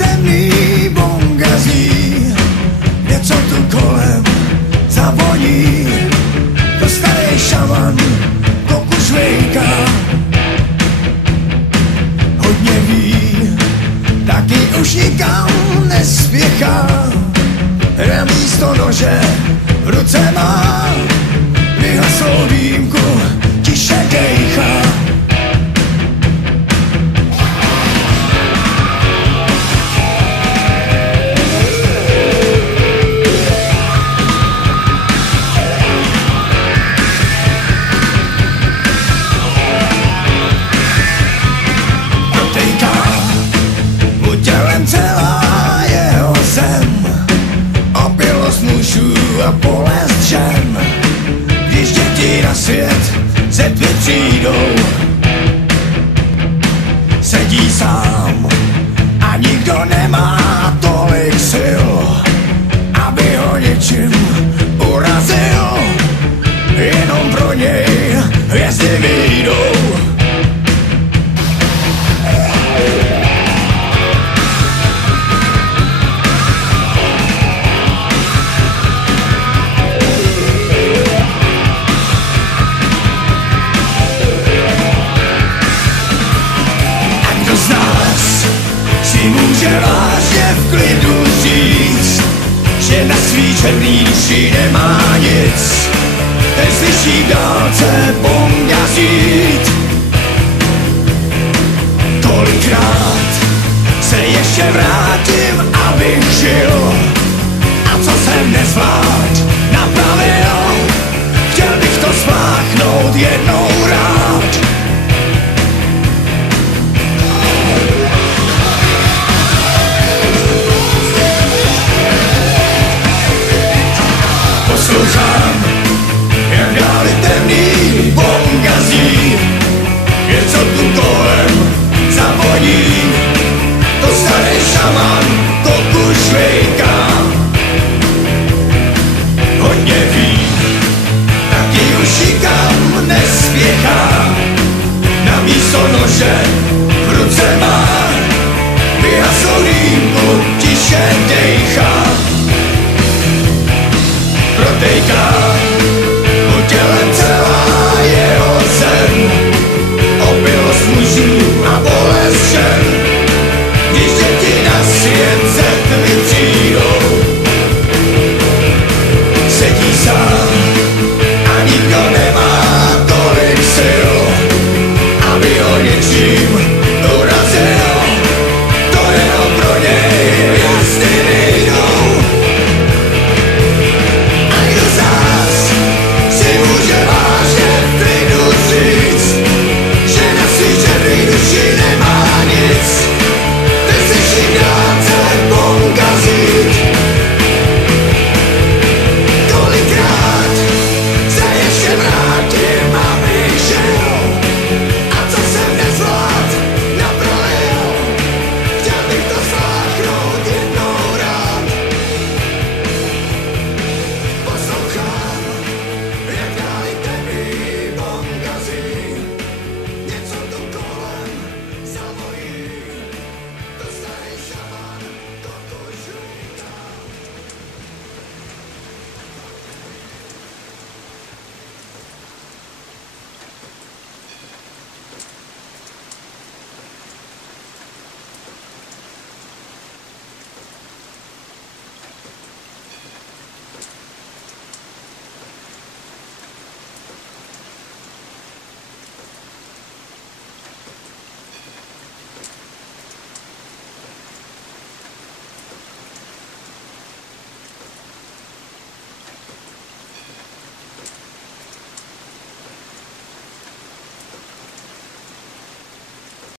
temný bonga zní, něco tu kolem zavoní. To starý šaman koku žvejká, hodně ví, taky už nikam nespěchá. Na místo nože v ruce má vyhaslou dýmku, tiše dejchá. Celá jeho zem, opilost mužů a bolest žen. Když děti na svět ze tmy přijdou, sedí sám a nikdo nemá tolik sil, aby ho něčím urazil. Jenom pro něj hvězdy vyjdou. Může vážně v klidu říct, že na svý černý duši nemá nic. Ten slyší v dálce bonga řít. Kolikrát se ještě vrátím, abych žil, a co jsem nezvlád napravil, chtěl bych to spláchnout jednou rád. Poslouchám, jak dále temný bonga zní, něco tu kolem zavoní. To starý šaman koku žvejká, hodně ví, taky už nikam nespěchá. Na místo nože v ruce má vyhaslou dýmku, tiše dejchá. Protejká po tělem celá jeho zem, opilost mužů a bolest žen. Když děti na svět ze tmy přijdou,